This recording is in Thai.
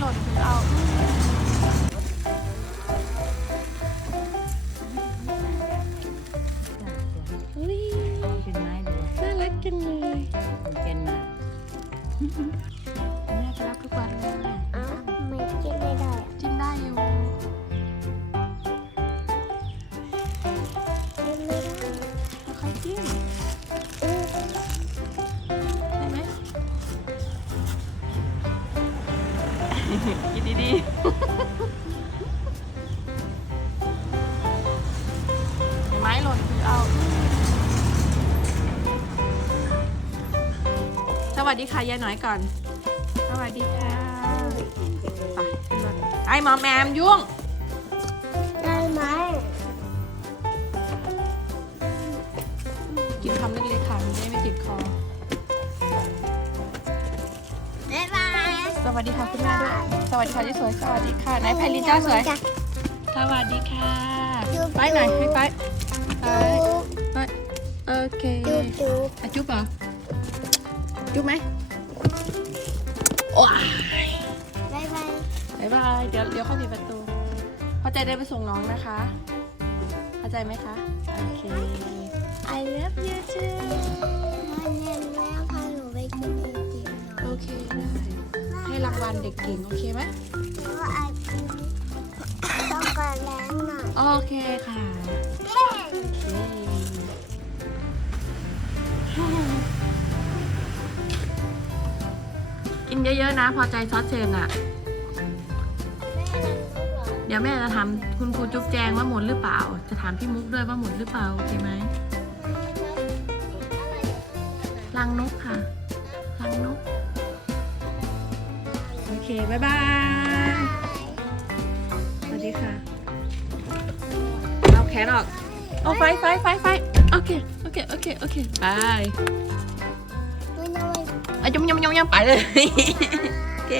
หล่นถือเอาอุ๊ยเป็นไม้ดูน่ารักจังเลยมันเป็นมา กินดีๆไม้หล่นถือเอา สวัสดีค่ะยายหน่อยก่อน สวัสดีค่ะ ไปขึ้นรถไอ้หมอแมมยุ่ง ได้ไหมกินคำเล็กๆค่ะมันจะได้ไม่ติดคอบ๊ายบาย สวัสดีค่ะคุณแม่ด้วย สวัสดีค่ะที่สวย สวัสดีค่ะไหนายไพลินจ้าสวย สวัสดีค่ะ ไปไหนให้ไป ไป ไป โอเคจุ๊บจุ๊บอะจุ๊บเหรอ จุ๊บไหมว้ายบ๊ายบายบ๊ายบาย เดี๋ยวเดี๋ยวเข้าปิดประตูพอใจได้ไปส่งน้องนะคะ เข้าใจไหมคะ โอเค I love you too วันนี้แรางวัลเด็กเก่งโอเคไหมเพราะว่าไอติมต้องการแรงหน่อยโอเคค่ะเย้กินเยอะๆนะ พอใจซอสเชงอะแม่รังนกเหรอเดี๋ยวแม่จะถามคุณครูจุ๊บแจงว่าหมดหรือเปล่า จะถามพี่มุกด้วยว่าหมดหรือเปล่า โอเคไหมรังนกค่ะรังนกโอเค บ๊ายบายสวัสดีค่ะ เอาแขนออก เอาไฟไฟไฟไฟโอเค โอเค โอเค โอเคบายไม่น้อยอะยมยมยมยมไปเลยโอเค